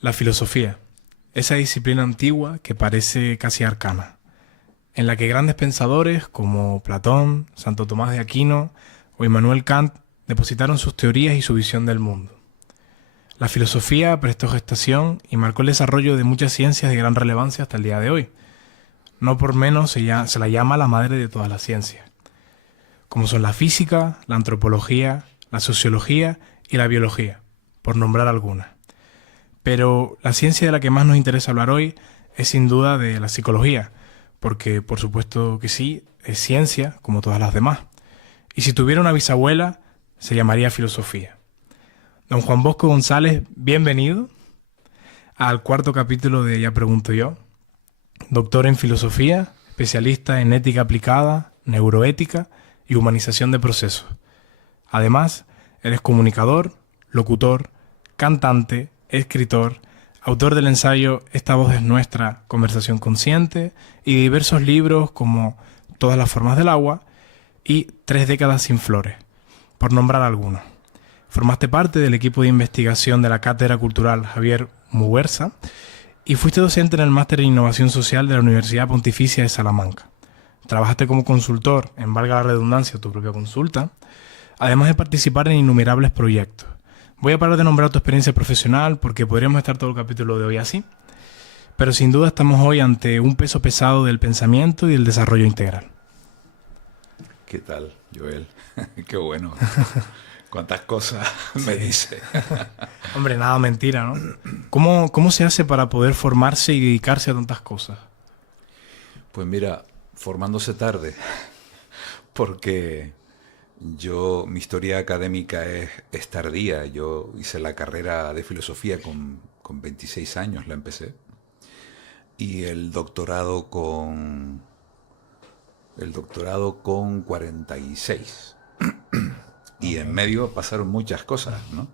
La filosofía, esa disciplina antigua que parece casi arcana, en la que grandes pensadores como Platón, Santo Tomás de Aquino o Immanuel Kant depositaron sus teorías y su visión del mundo. La filosofía prestó gestación y marcó el desarrollo de muchas ciencias de gran relevancia hasta el día de hoy. No por menos se la llama la madre de todas las ciencias, como son la física, la antropología, la sociología y la biología, por nombrar algunas. Pero la ciencia de la que más nos interesa hablar hoy es sin duda de la psicología, porque por supuesto que sí, es ciencia como todas las demás. Y si tuviera una bisabuela, se llamaría filosofía. Don Juan Bosco González, bienvenido al cuarto capítulo de Ya Pregunto Yo. Doctor en filosofía, especialista en ética aplicada, neuroética y humanización de procesos. Además, eres comunicador, locutor, cantante, escritor, autor del ensayo Esta voz es nuestra, conversación consciente, y de diversos libros como Todas las formas del agua y 3 décadas sin flores, por nombrar algunos. Formaste parte del equipo de investigación de la Cátedra Cultural Javier Muguerza y fuiste docente en el Máster en Innovación Social de la Universidad Pontificia de Salamanca. Trabajaste como consultor, en valga la redundancia, tu propia consulta, además de participar en innumerables proyectos. Voy a parar de nombrar tu experiencia profesional porque podríamos estar todo el capítulo de hoy así, pero sin duda estamos hoy ante un peso pesado del pensamiento y del desarrollo integral. ¿Qué tal, Joel? Qué bueno. ¿Cuántas cosas me dice? Hombre, nada mentira, ¿no? ¿Cómo se hace para poder formarse y dedicarse a tantas cosas? Pues mira, formándose tarde, porque mi historia académica es tardía. Yo hice la carrera de filosofía con 26 años, la empecé, y el doctorado con 46. Y en medio pasaron muchas cosas, ¿no?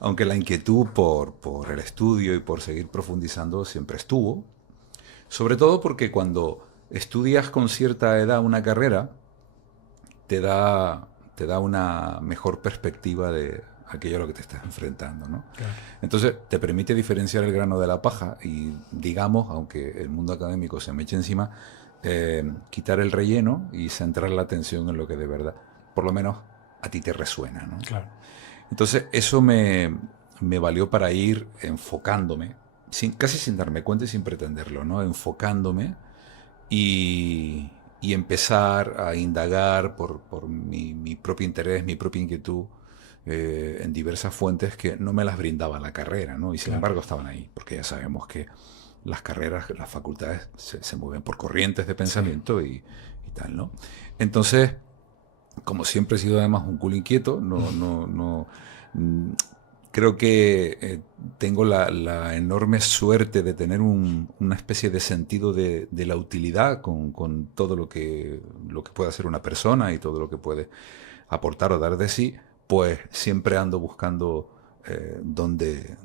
Aunque la inquietud por el estudio y por seguir profundizando siempre estuvo. Sobre todo porque cuando estudias con cierta edad una carrera, te da una mejor perspectiva de aquello a lo que te estás enfrentando, ¿no? Claro. Entonces te permite diferenciar el grano de la paja y, digamos, aunque el mundo académico se me eche encima, quitar el relleno y centrar la atención en lo que de verdad, por lo menos, a ti te resuena, ¿no? Claro. Entonces eso me valió para ir enfocándome, casi sin darme cuenta y sin pretenderlo, ¿no? Enfocándome y empezar a indagar por mi propio interés, mi propia inquietud, en diversas fuentes que no me las brindaba la carrera, ¿no? Y sin Claro. embargo estaban ahí, porque ya sabemos que las carreras, las facultades se mueven por corrientes de pensamiento y tal, ¿no? Entonces, como siempre he sido además un culo inquieto, mm, creo que tengo la enorme suerte de tener una especie de sentido de la utilidad con todo lo que puede hacer una persona y todo lo que puede aportar o dar de sí, pues siempre ando buscando dónde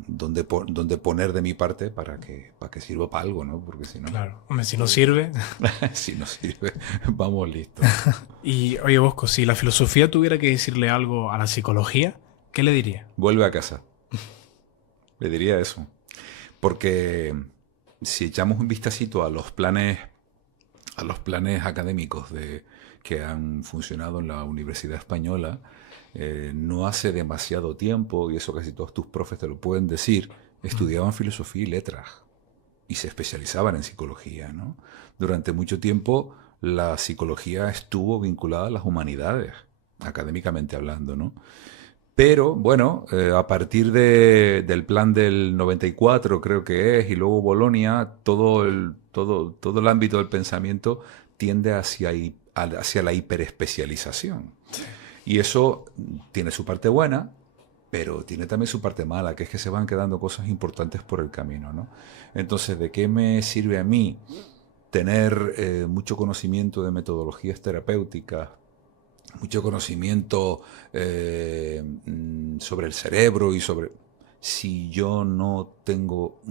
poner de mi parte para que sirva para algo, ¿no? Porque si no, Claro. Hombre, si no sirve. si no sirve, vamos listos. Y oye, Bosco, si la filosofía tuviera que decirle algo a la psicología, ¿qué le diría? Vuelve a casa. Le diría eso. Porque si echamos un vistacito a los planes académicos que han funcionado en la Universidad Española, no hace demasiado tiempo, y eso casi todos tus profes te lo pueden decir, estudiaban filosofía y letras y se especializaban en psicología, ¿no? Durante mucho tiempo la psicología estuvo vinculada a las humanidades, académicamente hablando, ¿no? Pero bueno, a partir del plan del 94 creo que es, y luego Bolonia, todo el ámbito del pensamiento tiende hacia la hiperespecialización. Y eso tiene su parte buena, pero tiene también su parte mala, que es que se van quedando cosas importantes por el camino, ¿no? Entonces, ¿de qué me sirve a mí tener mucho conocimiento de metodologías terapéuticas, mucho conocimiento sobre el cerebro si yo no tengo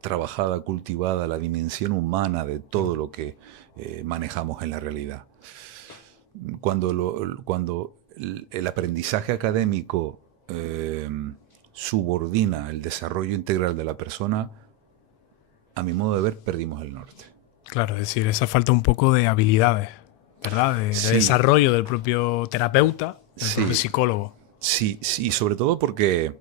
trabajada, cultivada la dimensión humana de todo lo que manejamos en la realidad? Cuando el aprendizaje académico subordina el desarrollo integral de la persona, a mi modo de ver, perdimos el norte. Claro, es decir, esa falta un poco de habilidades, ¿verdad? De Sí. desarrollo del propio terapeuta, del Sí. propio psicólogo. Sí, sí, sobre todo porque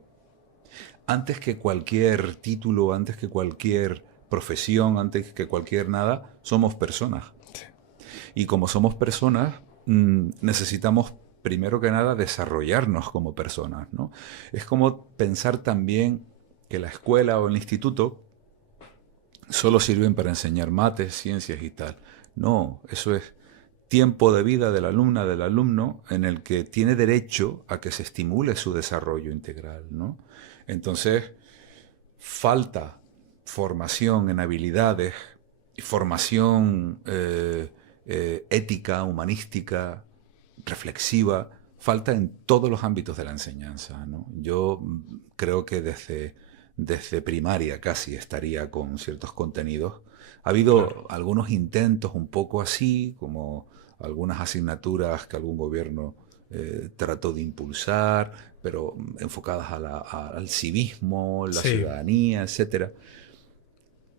antes que cualquier título, antes que cualquier profesión, antes que cualquier nada, somos personas. Y como somos personas, necesitamos primero que nada desarrollarnos como personas, ¿no? Es como pensar también que la escuela o el instituto solo sirven para enseñar mates, ciencias y tal. No, eso es tiempo de vida de la alumna, del alumno, en el que tiene derecho a que se estimule su desarrollo integral, ¿no? Entonces, falta formación en habilidades, formación ética, humanística, reflexiva, falta en todos los ámbitos de la enseñanza, ¿no? Yo creo que desde primaria casi estaría con ciertos contenidos. Ha habido algunos intentos un poco así, como algunas asignaturas que algún gobierno trató de impulsar, pero enfocadas al civismo, la Sí. ciudadanía, etcétera.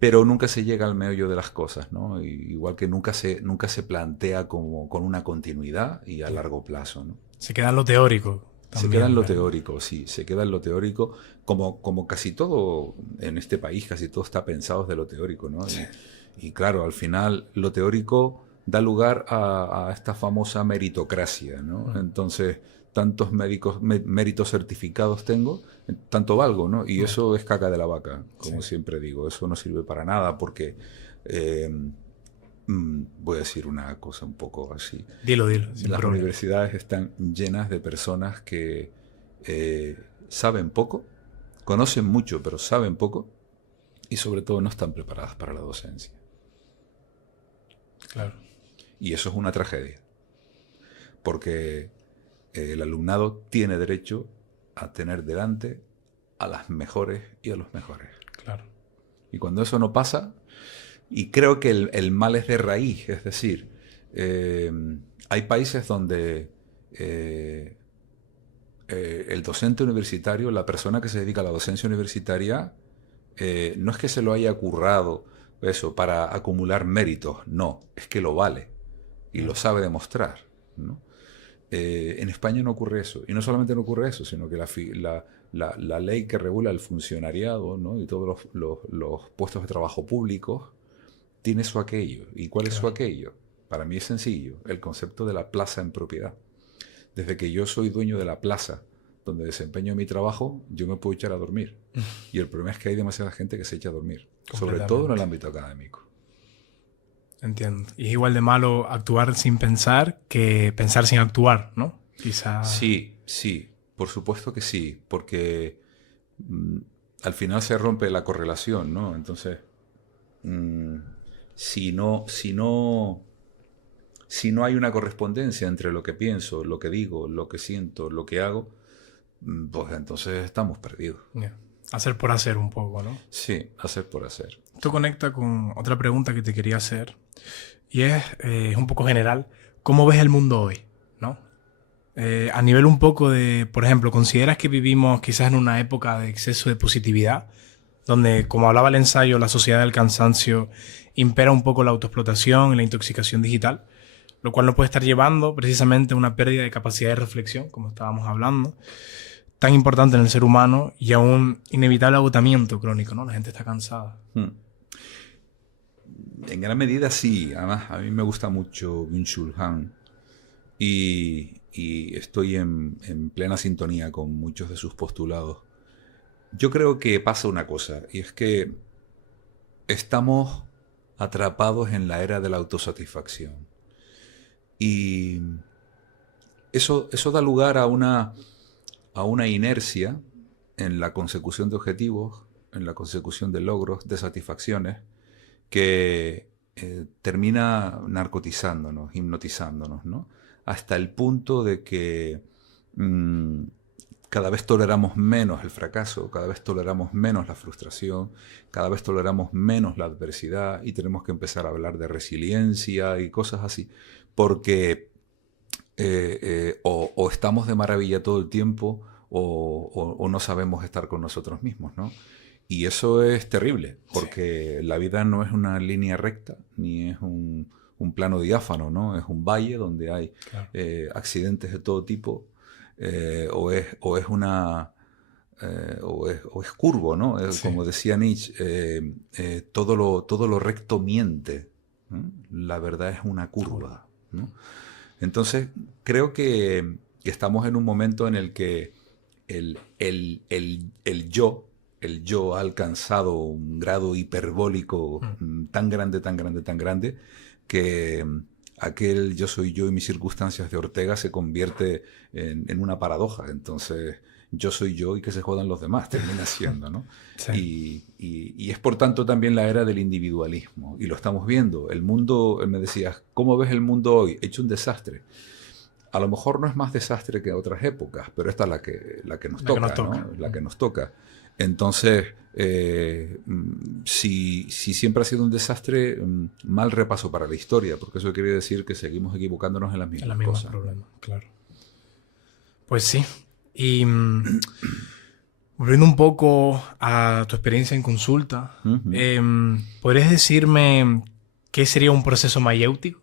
Pero nunca se llega al meollo de las cosas, ¿no? Igual que nunca se plantea como con una continuidad y a largo plazo, ¿no? Se queda en lo teórico. Se queda en lo ¿Verdad? teórico, sí, se queda en lo teórico, como casi todo en este país, casi todo está pensado desde lo teórico, ¿no? Sí. Y claro, al final lo teórico da lugar a esta famosa meritocracia, ¿no? Entonces, tantos méritos certificados tengo, tanto valgo, ¿no? Y eso es caca de la vaca, como siempre digo, eso no sirve para nada porque... voy a decir una cosa un poco así. Dilo, sin Las problema. universidades están llenas de personas que saben poco, conocen mucho, pero saben poco, y sobre todo no están preparadas para la docencia. Claro. Y eso es una tragedia, porque el alumnado tiene derecho a tener delante a las mejores y a los mejores. Claro. Y cuando eso no pasa, y creo que el mal es de raíz, es decir, hay países donde el docente universitario, la persona que se dedica a la docencia universitaria, no es que se lo haya currado eso para acumular méritos, no, es que lo vale y lo sabe demostrar, ¿no? En España no ocurre eso, y no solamente no ocurre eso, sino que la ley que regula el funcionariado, ¿no? Y todos los puestos de trabajo públicos tiene su aquello. ¿Y cuál es su aquello? Para mí es sencillo, el concepto de la plaza en propiedad. Desde que yo soy dueño de la plaza donde desempeño mi trabajo, yo me puedo echar a dormir. Y el problema es que hay demasiada gente que se echa a dormir, sobre todo en el ámbito académico. Entiendo. Y es igual de malo actuar sin pensar que pensar sin actuar, ¿no? Quizá... Sí, por supuesto que sí, porque al final se rompe la correlación, ¿no? Entonces, si no hay una correspondencia entre lo que pienso, lo que digo, lo que siento, lo que hago, pues entonces estamos perdidos. Yeah. Hacer por hacer un poco, ¿no? Sí, hacer por hacer. Esto conecta con otra pregunta que te quería hacer y es un poco general. ¿Cómo ves el mundo hoy? ¿No? A nivel un poco de, por ejemplo, ¿consideras que vivimos quizás en una época de exceso de positividad? Donde, como hablaba el ensayo, la sociedad del cansancio impera un poco la autoexplotación y la intoxicación digital, lo cual nos puede estar llevando precisamente a una pérdida de capacidad de reflexión, como estábamos hablando, tan importante en el ser humano, y a un inevitable agotamiento crónico, ¿no? La gente está cansada. En gran medida sí. Además, a mí me gusta mucho Byung-Chul Han y estoy en plena sintonía con muchos de sus postulados. Yo creo que pasa una cosa, y es que estamos atrapados en la era de la autosatisfacción. Y eso da lugar a una inercia en la consecución de objetivos, en la consecución de logros, de satisfacciones, que termina narcotizándonos, hipnotizándonos, ¿no? Hasta el punto de que cada vez toleramos menos el fracaso, cada vez toleramos menos la frustración, cada vez toleramos menos la adversidad y tenemos que empezar a hablar de resiliencia y cosas así, porque o estamos de maravilla todo el tiempo o no sabemos estar con nosotros mismos, ¿no? Y eso es terrible, porque la vida no es una línea recta, ni es un plano diáfano, ¿no? Es un valle donde hay Claro. accidentes de todo tipo, o es una... o es curvo, ¿no? Sí. Como decía Nietzsche, todo lo recto miente, ¿no? La verdad es una curva, ¿no? Entonces, creo que estamos en un momento en el que el yo ha alcanzado un grado hiperbólico Mm. tan grande, tan grande, tan grande, que aquel yo soy yo y mis circunstancias de Ortega se convierte en una paradoja. Entonces, yo soy yo y que se jodan los demás, termina siendo, ¿no? Sí. Y es por tanto también la era del individualismo. Y lo estamos viendo. El mundo, me decías, ¿cómo ves el mundo hoy? Hecho un desastre. A lo mejor no es más desastre que otras épocas, pero esta es la que nos La que toca, nos toca. ¿no? La que nos toca. Entonces, si siempre ha sido un desastre, mal repaso para la historia, porque eso quiere decir que seguimos equivocándonos en las En mismas los mismos cosas. problemas, claro. Pues sí. Y volviendo un poco a tu experiencia en consulta, ¿podrías decirme qué sería un proceso mayéutico?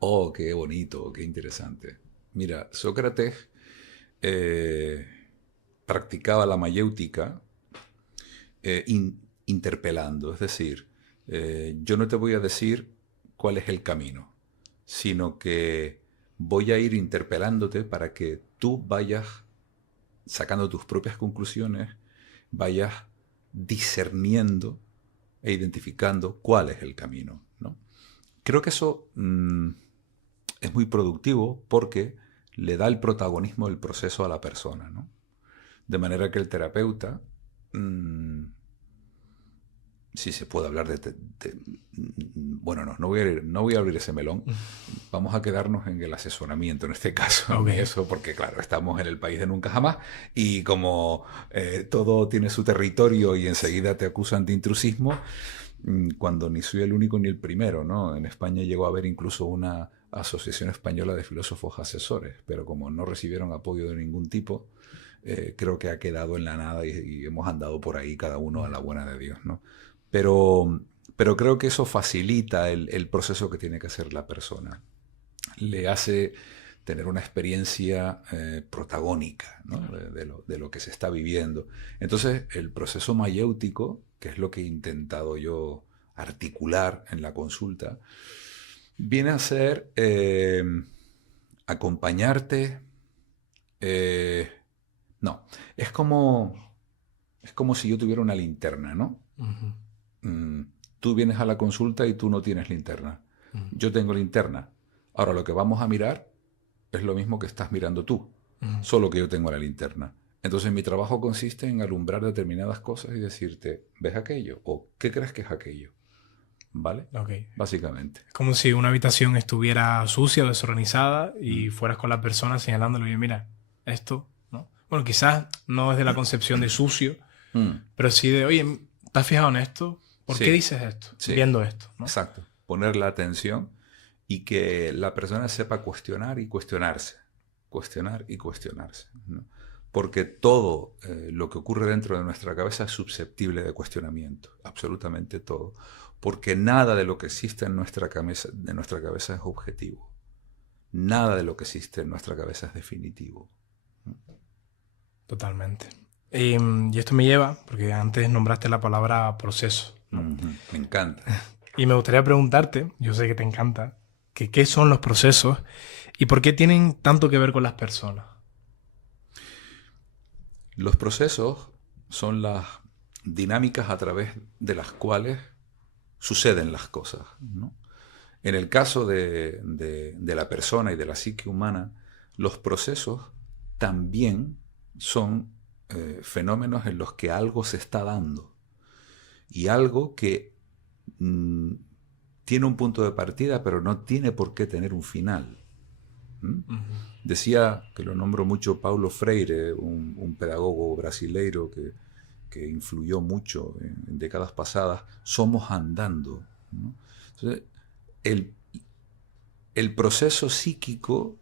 Oh, qué bonito, qué interesante. Mira, Sócrates practicaba la mayéutica interpelando, es decir, yo no te voy a decir cuál es el camino, sino que voy a ir interpelándote para que tú vayas sacando tus propias conclusiones, vayas discerniendo e identificando cuál es el camino, ¿no? Creo que eso es muy productivo porque le da el protagonismo del proceso a la persona, ¿no? De manera que el terapeuta, si se puede hablar bueno, no voy a abrir ese melón. Vamos a quedarnos en el asesoramiento en este caso. Ok. Eso porque, claro, estamos en el país de nunca jamás y como todo tiene su territorio y enseguida te acusan de intrusismo, cuando ni soy el único ni el primero, ¿no? En España llegó a haber incluso una asociación española de filósofos asesores, pero como no recibieron apoyo de ningún tipo, creo que ha quedado en la nada y hemos andado por ahí cada uno a la buena de Dios, ¿no? Pero creo que eso facilita el proceso que tiene que hacer la persona. Le hace tener una experiencia protagónica, ¿no? De lo que se está viviendo. Entonces, el proceso mayéutico, que es lo que he intentado yo articular en la consulta, viene a ser acompañarte. No, es como si yo tuviera una linterna, ¿no? Ujú, Tú vienes a la consulta y tú no tienes linterna. ujú, Yo tengo linterna. Ahora lo que vamos a mirar es lo mismo que estás mirando tú, ujú. solo que yo tengo la linterna. Entonces mi trabajo consiste en alumbrar determinadas cosas y decirte, ¿ves aquello? ¿O qué crees que es aquello? ¿Vale? Ok. Básicamente. Es como si una habitación estuviera sucia o desorganizada y Mm. fueras con la persona señalándole, oye, mira, esto, ¿no? Bueno, quizás no es de la concepción de sucio, Mm. pero sí de, oye, ¿te has fijado en esto? ¿Por qué Sí, dices esto? sí, Viendo esto, ¿no? exacto. Poner la atención y que la persona sepa cuestionar y cuestionarse. Cuestionar y cuestionarse, ¿no? Porque todo lo que ocurre dentro de nuestra cabeza es susceptible de cuestionamiento, absolutamente todo. Porque nada de lo que existe en nuestra cabeza es objetivo. Nada de lo que existe en nuestra cabeza es definitivo. Totalmente. Y esto me lleva, porque antes nombraste la palabra proceso, ¿no? Ujú. Me encanta. Y me gustaría preguntarte, yo sé que te encanta, que qué son los procesos y por qué tienen tanto que ver con las personas. Los procesos son las dinámicas a través de las cuales suceden las cosas, ¿no? En el caso de la persona y de la psique humana, los procesos también son fenómenos en los que algo se está dando y algo que mm, tiene un punto de partida pero no tiene por qué tener un final. ¿Mm? Ujú. Decía, que lo nombro mucho, Paulo Freire, un pedagogo brasileiro que influyó mucho en décadas pasadas, somos andando, ¿no? Entonces, el, el proceso psíquico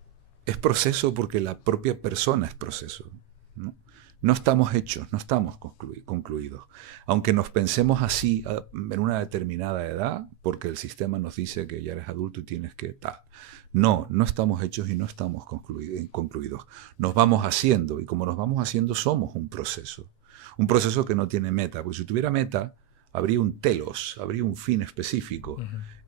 es proceso porque la propia persona es proceso, ¿no? No estamos hechos, no estamos concluidos. Aunque nos pensemos así en una determinada edad, porque el sistema nos dice que ya eres adulto y tienes que tal. No, no estamos hechos y no estamos concluidos. Nos vamos haciendo, y como nos vamos haciendo somos un proceso. Un proceso que no tiene meta, porque si tuviera meta, habría un telos, habría un fin específico.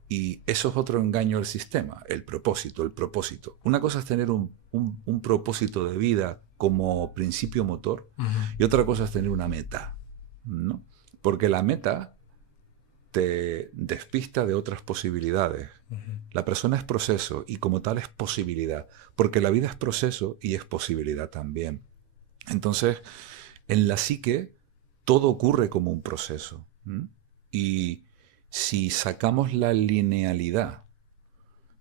Y eso es otro engaño del sistema, el propósito, el propósito. Una cosa es tener un propósito de vida como principio motor, y otra cosa es tener una meta, ¿no? Porque la meta te despista de otras posibilidades. La persona es proceso y como tal es posibilidad, porque la vida es proceso y es posibilidad también. Entonces, en la psique todo ocurre como un proceso. Y si sacamos la linealidad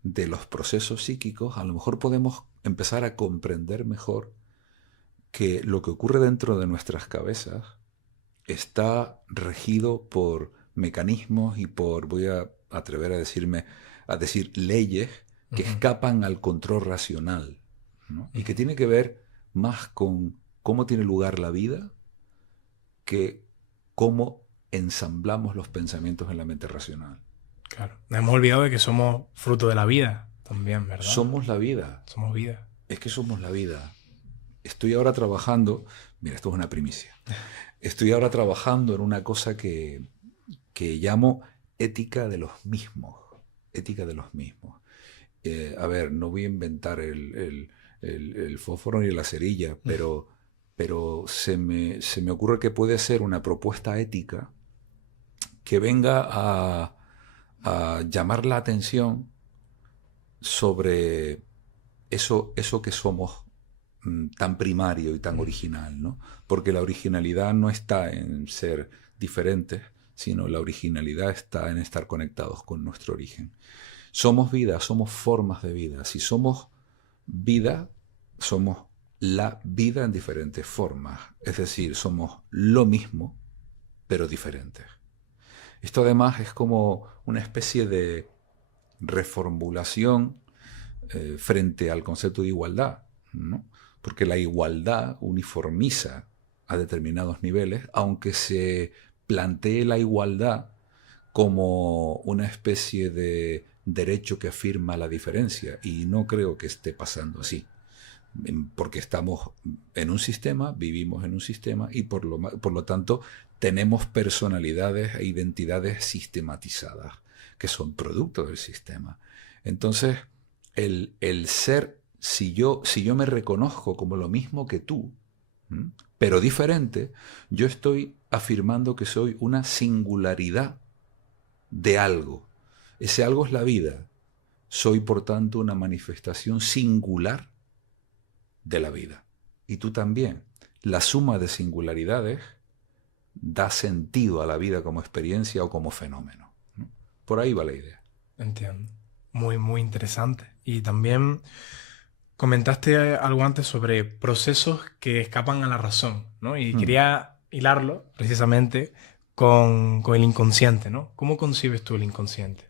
de los procesos psíquicos, a lo mejor podemos empezar a comprender mejor que lo que ocurre dentro de nuestras cabezas está regido por mecanismos y por, voy a atrever a decir leyes que escapan al control racional, ¿no? Y que tiene que ver más con cómo tiene lugar la vida que cómo ensamblamos los pensamientos en la mente racional. Claro. Nos hemos olvidado de que somos fruto de la vida también, ¿verdad? Somos la vida. Somos vida. Es que somos la vida. Estoy ahora trabajando, mira, esto es una primicia. Estoy ahora trabajando en una cosa que llamo ética de los mismos. Ética de los mismos. A ver, no voy a inventar el fósforo ni la cerilla, pero se me ocurre que puede ser una propuesta ética que venga a llamar la atención sobre eso que somos tan primario y tan original, ¿no? Porque la originalidad no está en ser diferentes, sino la originalidad está en estar conectados con nuestro origen. Somos vida, somos formas de vida. Si somos vida, somos la vida en diferentes formas. Es decir, somos lo mismo, pero diferentes. Esto además es como una especie de reformulación frente al concepto de igualdad, ¿no? Porque la igualdad uniformiza a determinados niveles, aunque se plantee la igualdad como una especie de derecho que afirma la diferencia, y no creo que esté pasando así, porque estamos en un sistema, vivimos en un sistema y por lo tanto tenemos personalidades e identidades sistematizadas que son producto del sistema. Entonces, el ser, si yo me reconozco como lo mismo que tú, pero diferente, yo estoy afirmando que soy una singularidad de algo. Ese algo es la vida. Soy, por tanto, una manifestación singular de la vida. Y tú también. La suma de singularidades da sentido a la vida como experiencia o como fenómeno, ¿no? Por ahí va la idea. Entiendo. Muy, muy interesante. Y también comentaste algo antes sobre procesos que escapan a la razón, ¿no? Y quería hilarlo precisamente con el inconsciente, ¿no? ¿Cómo concibes tú el inconsciente?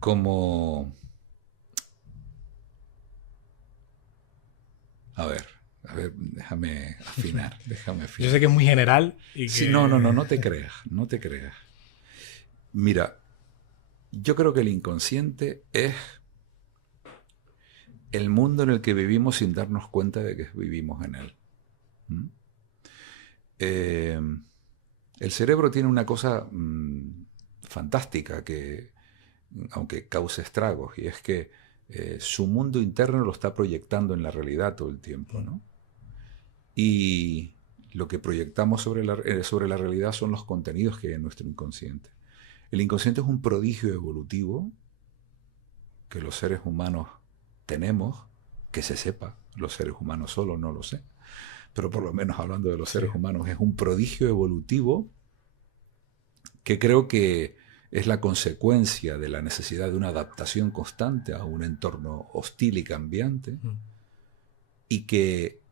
Como... A ver, déjame afinar. Yo sé que es muy general y que... Sí, no te creas, no te creas. Mira, yo creo que el inconsciente es el mundo en el que vivimos sin darnos cuenta de que vivimos en él. El cerebro tiene una cosa fantástica que, aunque cause estragos, y es que su mundo interno lo está proyectando en la realidad todo el tiempo, ¿no? Y lo que proyectamos sobre la realidad son los contenidos que hay en nuestro inconsciente. El inconsciente es un prodigio evolutivo que los seres humanos tenemos, que se sepa, los seres humanos solo no lo sé, pero por lo menos hablando de los seres humanos, es un prodigio evolutivo que creo que es la consecuencia de la necesidad de una adaptación constante a un entorno hostil y cambiante, y que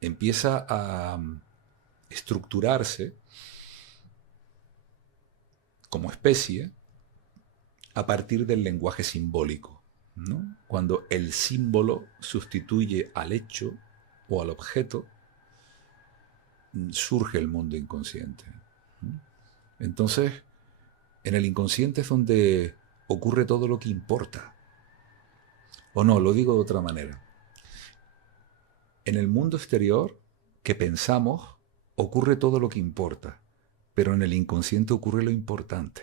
empieza a estructurarse como especie a partir del lenguaje simbólico, ¿no? Cuando el símbolo sustituye al hecho o al objeto, surge el mundo inconsciente. Entonces, en el inconsciente es donde ocurre todo lo que importa. O no, lo digo de otra manera. En el mundo exterior que pensamos ocurre todo lo que importa, pero en el inconsciente ocurre lo importante.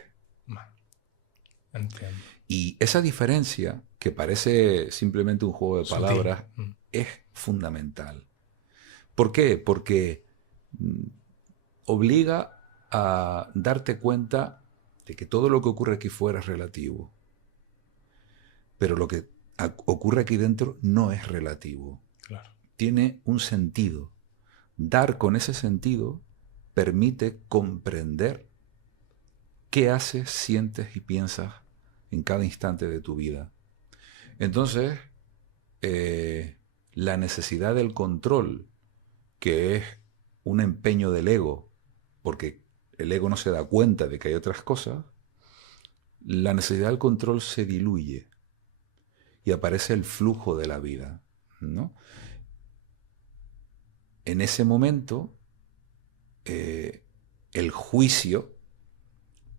Entiendo. Y esa diferencia, que parece simplemente un juego de Sutil. palabras, es fundamental. ¿Por qué? Porque obliga a darte cuenta de que todo lo que ocurre aquí fuera es relativo. Pero lo que ocurre aquí dentro no es relativo. Claro. Tiene un sentido. Dar con ese sentido permite comprender qué haces, sientes y piensas en cada instante de tu vida. Entonces, la necesidad del control, que es un empeño del ego, porque el ego no se da cuenta de que hay otras cosas, la necesidad del control se diluye y aparece el flujo de la vida, ¿no? En ese momento, el juicio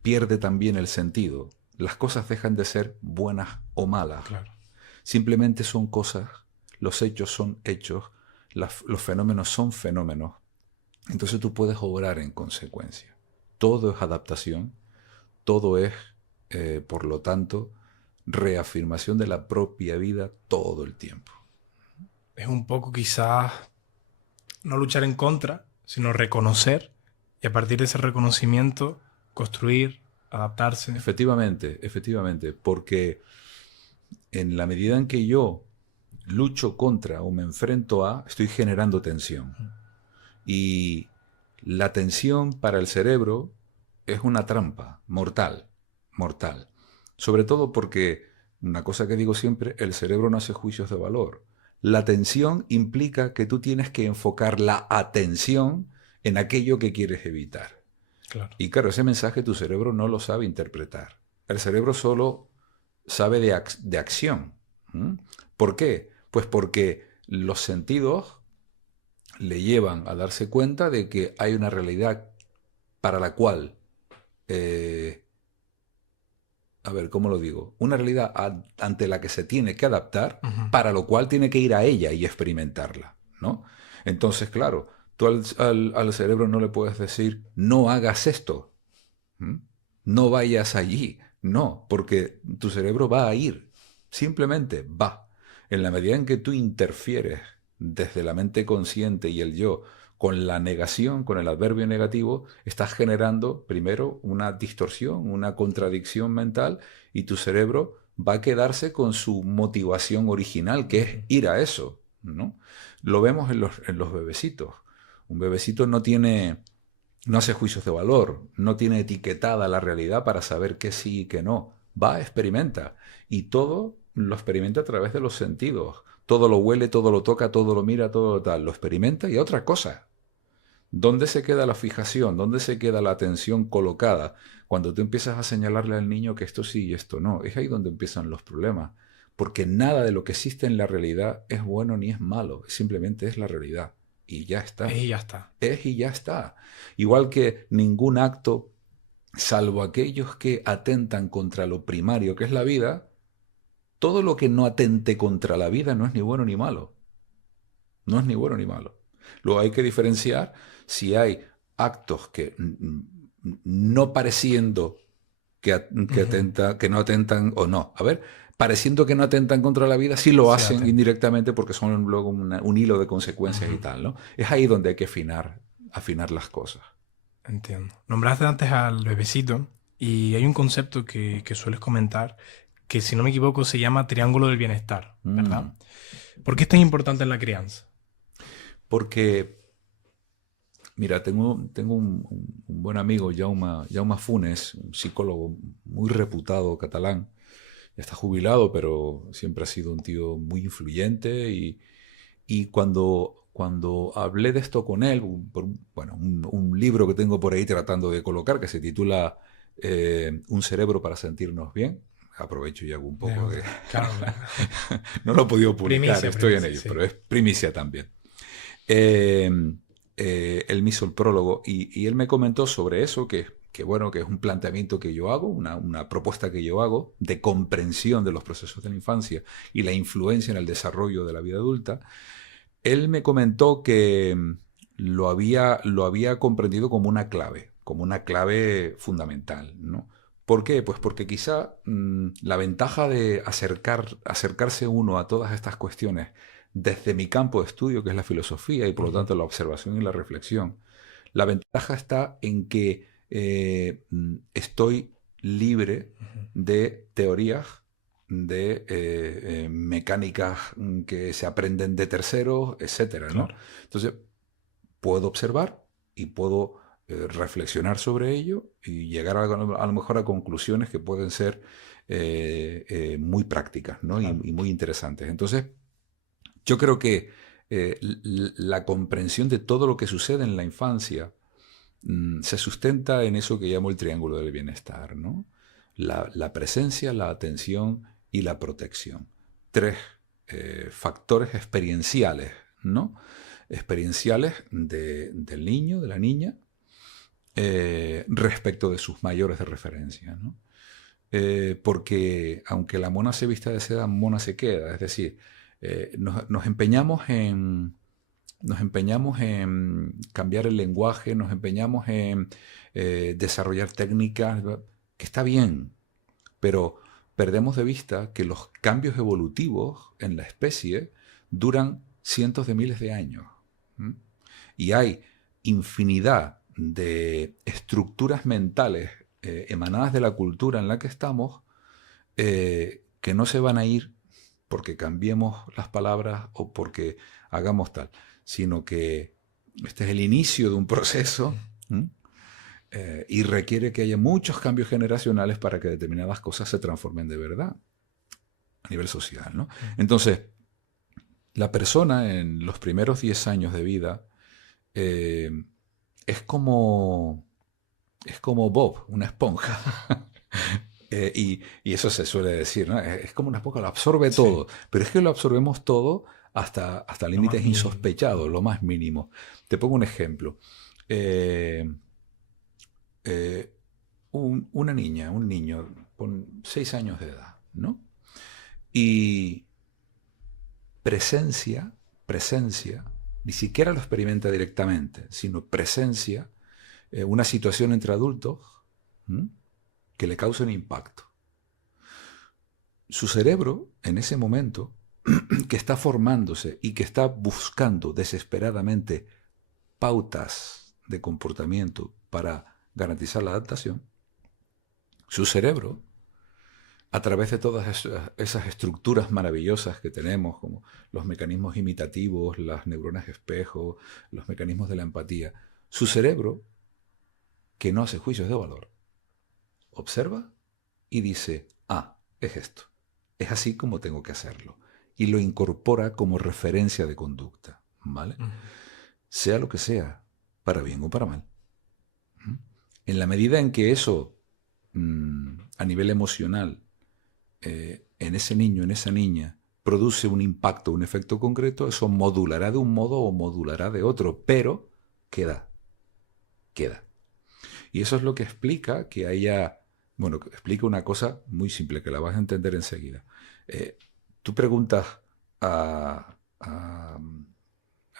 pierde también el sentido. Las cosas dejan de ser buenas o malas. Claro. Simplemente son cosas, los hechos son hechos, los fenómenos son fenómenos. Entonces tú puedes obrar en consecuencia. Todo es adaptación, todo es, por lo tanto, reafirmación de la propia vida todo el tiempo. Es un poco quizás no luchar en contra, sino reconocer y a partir de ese reconocimiento construir, adaptarse. Efectivamente, porque en la medida en que yo lucho contra o me enfrento a, estoy generando tensión. Y la tensión para el cerebro es una trampa mortal. Sobre todo porque, una cosa que digo siempre, el cerebro no hace juicios de valor. La tensión implica que tú tienes que enfocar la atención en aquello que quieres evitar. Claro. Y claro, ese mensaje tu cerebro no lo sabe interpretar. El cerebro solo sabe de acción. ¿Por qué? Pues porque los sentidos le llevan a darse cuenta de que hay una realidad para la cual, a ver, ¿cómo lo digo? Una realidad ante la que se tiene que adaptar, para lo cual tiene que ir a ella y experimentarla, ¿no? Entonces, claro, tú al cerebro no le puedes decir, no hagas esto, no vayas allí, no, porque tu cerebro va a ir, simplemente va. En la medida en que tú interfieres desde la mente consciente y el yo con la negación, con el adverbio negativo, estás generando primero una distorsión, una contradicción mental y tu cerebro va a quedarse con su motivación original, que es ir a eso, ¿no? Lo vemos en los bebecitos. Un bebecito no hace juicios de valor, no tiene etiquetada la realidad para saber qué sí y qué no. Va, experimenta. Y todo lo experimenta a través de los sentidos. Todo lo huele, todo lo toca, todo lo mira, todo lo tal. Lo experimenta y otra cosa. ¿Dónde se queda la fijación? ¿Dónde se queda la atención colocada? Cuando tú empiezas a señalarle al niño que esto sí y esto no. Es ahí donde empiezan los problemas. Porque nada de lo que existe en la realidad es bueno ni es malo. Simplemente es la realidad. Y ya está. Y ya está. Es y ya está. Igual que ningún acto, salvo aquellos que atentan contra lo primario que es la vida, todo lo que no atente contra la vida no es ni bueno ni malo. No es ni bueno ni malo. Luego hay que diferenciar si hay actos que no pareciendo que no atentan o no. A ver, pareciendo que no atentan contra la vida, sí lo hacen indirectamente porque son luego un hilo de consecuencias y tal, ¿no? Es ahí donde hay que afinar las cosas. Entiendo. Nombraste antes al bebecito y hay un concepto que sueles comentar que, si no me equivoco, se llama triángulo del bienestar, ¿verdad? ¿Por qué es tan importante en la crianza? Porque, mira, tengo un buen amigo, Jaume Funes, un psicólogo muy reputado catalán. Ya está jubilado, pero siempre ha sido un tío muy influyente. Y cuando hablé de esto con él, un libro que tengo por ahí tratando de colocar, que se titula Un cerebro para sentirnos bien. Aprovecho y hago un poco de... Claro. No lo he podido publicar, Primicia, estoy en primicia, ello, sí. pero es primicia también. Eh, él me hizo el prólogo y él me comentó sobre eso, bueno, que es un planteamiento que yo hago, una propuesta que yo hago de comprensión de los procesos de la infancia y la influencia en el desarrollo de la vida adulta. Él me comentó que lo había comprendido como una clave fundamental, ¿no? ¿Por qué? Pues porque quizá la ventaja de acercarse uno a todas estas cuestiones desde mi campo de estudio, que es la filosofía y por lo tanto la observación y la reflexión, la ventaja está en que estoy libre de teorías, de mecánicas que se aprenden de terceros, etcétera, ¿no? Claro. Entonces, puedo observar y puedo reflexionar sobre ello y llegar a lo mejor a conclusiones que pueden ser muy prácticas, ¿no? Claro. Y muy interesantes. Entonces, yo creo que la comprensión de todo lo que sucede en la infancia se sustenta en eso que llamo el triángulo del bienestar, ¿no? La presencia, la atención y la protección. Tres factores experienciales, ¿no? Experienciales del niño, de la niña, respecto de sus mayores de referencia, ¿no? Porque aunque la mona se vista de seda, mona se queda. Es decir, nos empeñamos en cambiar el lenguaje, nos empeñamos en desarrollar técnicas, que está bien, pero perdemos de vista que los cambios evolutivos en la especie duran cientos de miles de años. ¿Mm? Y hay infinidad de estructuras mentales emanadas de la cultura en la que estamos que no se van a ir porque cambiemos las palabras o porque hagamos tal, sino que este es el inicio de un proceso y requiere que haya muchos cambios generacionales para que determinadas cosas se transformen de verdad a nivel social, ¿no? Entonces, la persona en los primeros 10 años de vida es como Bob, una esponja. Y eso se suele decir, ¿no? Es como una esponja, lo absorbe Sí. todo. Pero es que lo absorbemos todo hasta Lo más límites mínimo. insospechados, lo más mínimo. Te pongo un ejemplo. Eh, eh, una niña, un niño con 6 años de edad, ¿no? Y presencia, ni siquiera lo experimenta directamente, sino presencia una situación entre adultos que le causa un impacto. Su cerebro, en ese momento, que está formándose y que está buscando desesperadamente pautas de comportamiento para garantizar la adaptación, su cerebro, a través de todas esas estructuras maravillosas que tenemos, como los mecanismos imitativos, las neuronas espejo, los mecanismos de la empatía, su cerebro, que no hace juicios de valor, observa y dice, es esto, es así como tengo que hacerlo, y lo incorpora como referencia de conducta, ¿vale? Sea lo que sea, para bien o para mal. En la medida en que eso, a nivel emocional, en ese niño, en esa niña, produce un impacto, un efecto concreto, eso modulará de un modo o modulará de otro, pero queda. Y eso es lo que explica que haya, bueno, explica una cosa muy simple, que la vas a entender enseguida. Tú preguntas a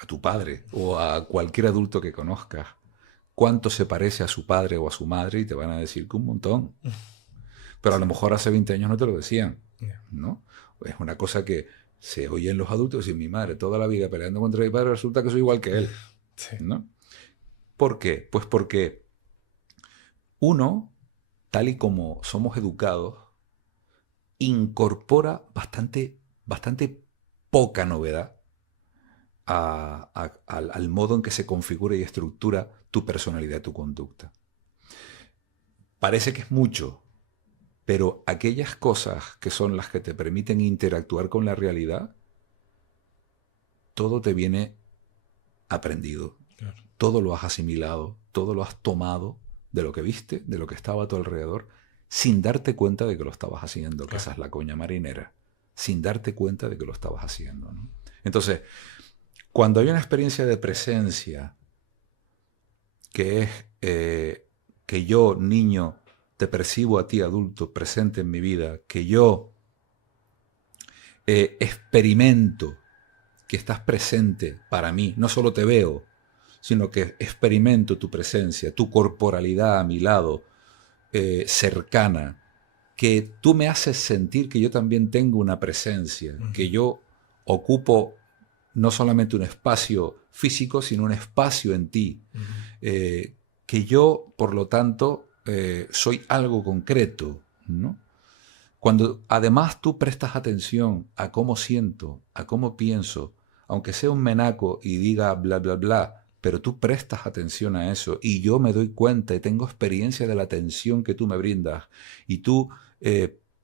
tu padre o a cualquier adulto que conozcas cuánto se parece a su padre o a su madre y te van a decir que un montón. Pero a lo mejor hace 20 años no te lo decían, ¿no? Es una cosa que se oye en los adultos y mi madre toda la vida peleando contra mi padre resulta que soy igual que él, ¿no? ¿Por qué? Pues porque uno, tal y como somos educados, incorpora bastante poca novedad al modo en que se configura y estructura tu personalidad, tu conducta. Parece que es mucho, pero aquellas cosas que son las que te permiten interactuar con la realidad, todo te viene aprendido. Claro. Todo lo has asimilado, todo lo has tomado de lo que viste, de lo que estaba a tu alrededor, sin darte cuenta de que lo estabas haciendo, claro. Que esa es la coña marinera, sin darte cuenta de que lo estabas haciendo, ¿no? Entonces, Cuando hay una experiencia de presencia, que es que yo, niño, te percibo a ti, adulto, presente en mi vida, que yo experimento que estás presente para mí, no solo te veo, sino que experimento tu presencia, tu corporalidad a mi lado, cercana, que tú me haces sentir que yo también tengo una presencia, que yo ocupo no solamente un espacio físico, sino un espacio en ti, que yo, por lo tanto, soy algo concreto, ¿no? Cuando además tú prestas atención a cómo siento, a cómo pienso, aunque sea un menaco y diga bla, bla, bla, pero tú prestas atención a eso y yo me doy cuenta y tengo experiencia de la atención que tú me brindas y tú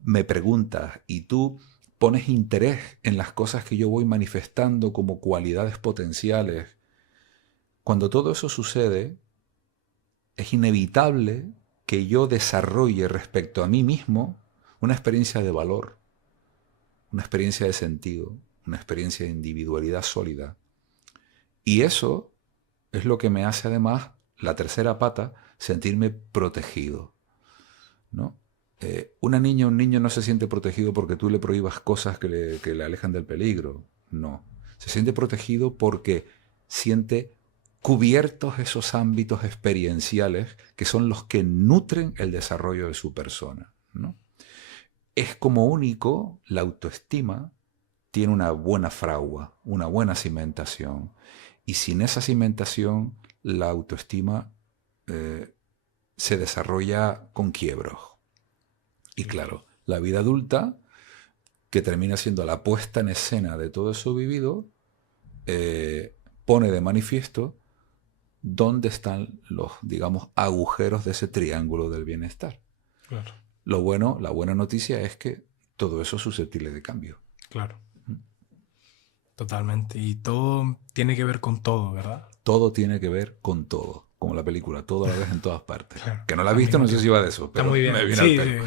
me preguntas y tú pones interés en las cosas que yo voy manifestando como cualidades potenciales. Cuando todo eso sucede, es inevitable que yo desarrolle respecto a mí mismo una experiencia de valor, una experiencia de sentido, una experiencia de individualidad sólida. Y eso es lo que me hace además, la tercera pata, sentirme protegido, ¿no? Una niña o un niño no se siente protegido porque tú le prohíbas cosas que le alejan del peligro. No. Se siente protegido porque siente cubiertos esos ámbitos experienciales que son los que nutren el desarrollo de su persona, ¿no? Es como único la autoestima tiene una buena fragua, una buena cimentación. Y sin esa cimentación, la autoestima se desarrolla con quiebros. Y claro, la vida adulta, que termina siendo la puesta en escena de todo eso vivido, pone de manifiesto dónde están los, digamos, agujeros de ese triángulo del bienestar. Claro. Lo bueno, la buena noticia es que todo eso es susceptible de cambio. Claro. Totalmente. Y todo tiene que ver con todo, ¿verdad? Todo tiene que ver con todo. Como la película, todo a la vez en todas partes. Claro. Que no la he visto, no sé si va de eso, Está pero muy bien. me viene Sí, al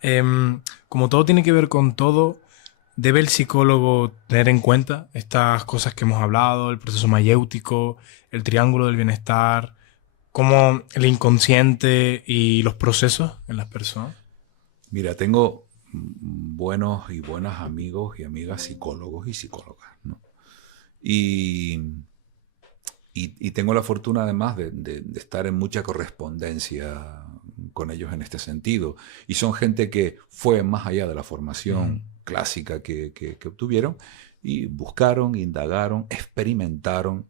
pelo. como todo tiene que ver con todo, ¿debe el psicólogo tener en cuenta estas cosas que hemos hablado, el proceso mayéutico, el triángulo del bienestar, como el inconsciente y los procesos en las personas? Mira, tengo buenos y buenas amigos y amigas psicólogos y psicólogas, ¿no? Y tengo la fortuna además de estar en mucha correspondencia con ellos en este sentido. Y son gente que fue más allá de la formación clásica que obtuvieron y buscaron, indagaron, experimentaron.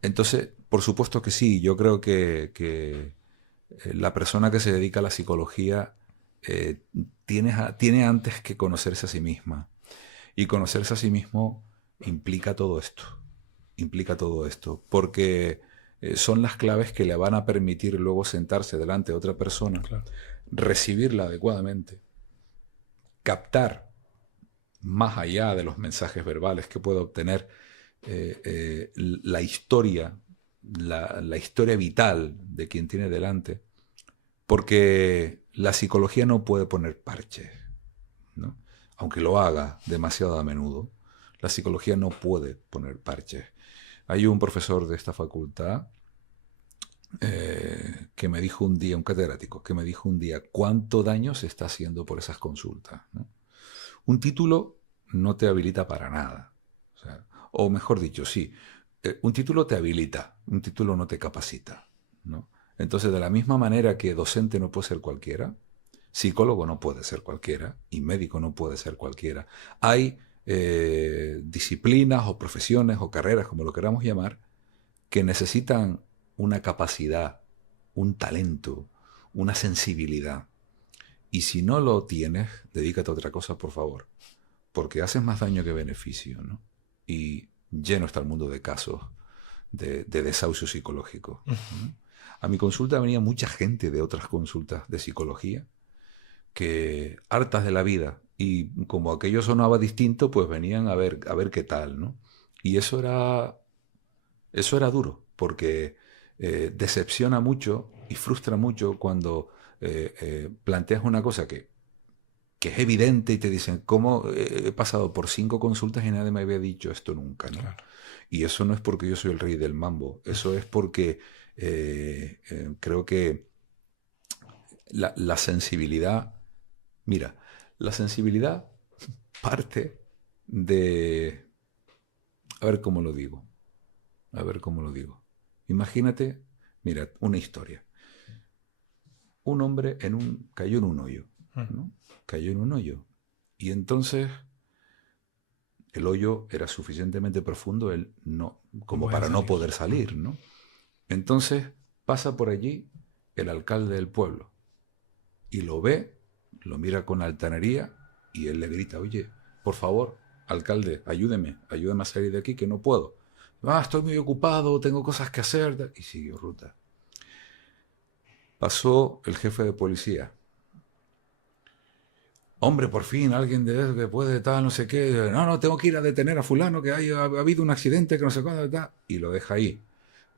Entonces, por supuesto que sí, yo creo que la persona que se dedica a la psicología tiene antes que conocerse a sí misma. Y conocerse a sí mismo implica todo esto. Implica todo esto. Porque son las claves que le van a permitir luego sentarse delante de otra persona, Claro. recibirla adecuadamente, captar más allá de los mensajes verbales que puede obtener la historia, la historia vital de quien tiene delante, porque la psicología no puede poner parches, ¿no? Aunque lo haga demasiado a menudo, la psicología no puede poner parches. Hay un profesor de esta facultad que me dijo un día, un catedrático, que me dijo un día cuánto daño se está haciendo por esas consultas, ¿no? Un título no te habilita para nada. O mejor dicho, sí, un título te habilita, un título no te capacita, ¿no? Entonces, de la misma manera que docente no puede ser cualquiera, psicólogo no puede ser cualquiera y médico no puede ser cualquiera. Hay disciplinas o profesiones o carreras, como lo queramos llamar, que necesitan una capacidad, un talento, una sensibilidad. Y si no lo tienes, dedícate a otra cosa, por favor, porque haces más daño que beneficio, ¿no? Y lleno está el mundo de casos de desahucio psicológico, ¿no? A mi consulta venía mucha gente de otras consultas de psicología que hartas de la vida y como aquello sonaba distinto, pues venían a ver qué tal, ¿no? Y eso era duro, porque decepciona mucho y frustra mucho cuando planteas una cosa que que es evidente y te dicen, ¿cómo he pasado por 5 consultas y nadie me había dicho esto nunca? ¿No? Claro. Y eso no es porque yo soy el rey del mambo, eso es porque creo que la sensibilidad, mira, la sensibilidad parte de, a ver cómo lo digo, a ver cómo lo digo. Imagínate, mira, una historia. Un hombre cayó en un hoyo, ¿no? Cayó en un hoyo. Y entonces el hoyo era suficientemente profundo como Voy a para no salir. poder salir, ¿no? Entonces pasa por allí el alcalde del pueblo y lo ve, lo mira con altanería y él le grita, oye, por favor, alcalde, ayúdeme a salir de aquí que no puedo. Estoy muy ocupado, tengo cosas que hacer. Y siguió ruta. Pasó el jefe de policía. Hombre, por fin, alguien que puede tal, no sé qué. No, tengo que ir a detener a fulano, que ha habido un accidente, que no sé cuándo, tal. Y lo deja ahí.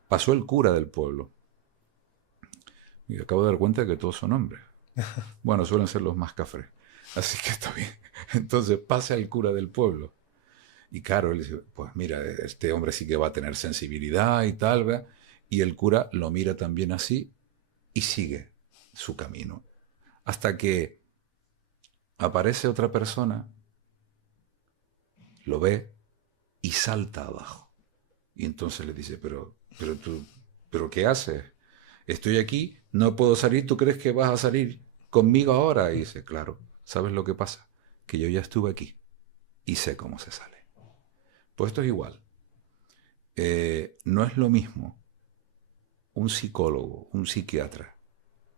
Pasó el cura del pueblo. Y acabo de dar cuenta de que todos son hombres. Bueno, suelen ser los más cafres. Así que está bien. Entonces pasa el cura del pueblo. Y claro, él dice, pues mira, este hombre sí que va a tener sensibilidad y tal, ¿verdad? Y el cura lo mira también así y sigue su camino. Hasta que aparece otra persona, lo ve y salta abajo. Y entonces le dice, pero ¿qué haces? Estoy aquí, no puedo salir, ¿tú crees que vas a salir conmigo ahora? Y dice, claro, ¿sabes lo que pasa? Que yo ya estuve aquí y sé cómo se sale. Pues esto es igual. No es lo mismo un psicólogo, un psiquiatra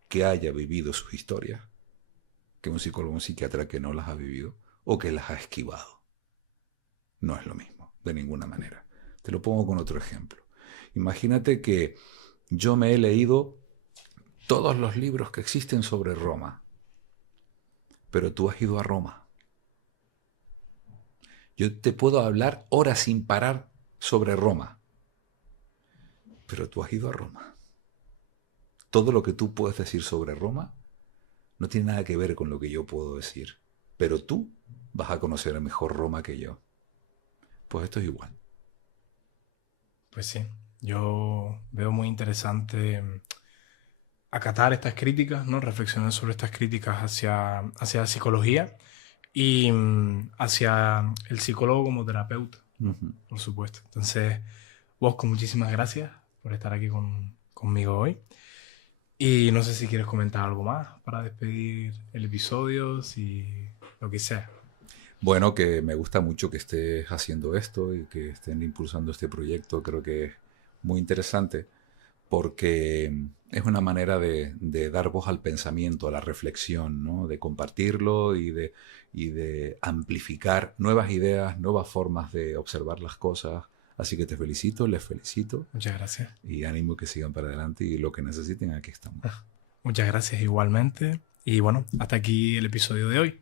que haya vivido sus historias que un psicólogo, un psiquiatra que no las ha vivido o que las ha esquivado. No es lo mismo, de ninguna manera. Te lo pongo con otro ejemplo. Imagínate que yo me he leído todos los libros que existen sobre Roma, pero tú has ido a Roma. Yo te puedo hablar horas sin parar sobre Roma, pero tú has ido a Roma. Todo lo que tú puedes decir sobre Roma no tiene nada que ver con lo que yo puedo decir, pero tú vas a conocer a mejor Roma que yo. Pues esto es igual. Pues sí, yo veo muy interesante acatar estas críticas, ¿no? Reflexionar sobre estas críticas hacia la psicología y hacia el psicólogo como terapeuta, ¿no? Uh-huh. Por supuesto. Entonces, Bosco, muchísimas gracias por estar aquí conmigo hoy. Y no sé si quieres comentar algo más para despedir el episodio, si lo que sea. Bueno, que me gusta mucho que estés haciendo esto y que estén impulsando este proyecto. Creo que es muy interesante porque es una manera de dar voz al pensamiento, a la reflexión, ¿no? De compartirlo y de amplificar nuevas ideas, nuevas formas de observar las cosas. Así que te felicito, les felicito Muchas gracias. y ánimo que sigan para adelante y lo que necesiten, aquí estamos. Muchas gracias igualmente. Y bueno, hasta aquí el episodio de hoy.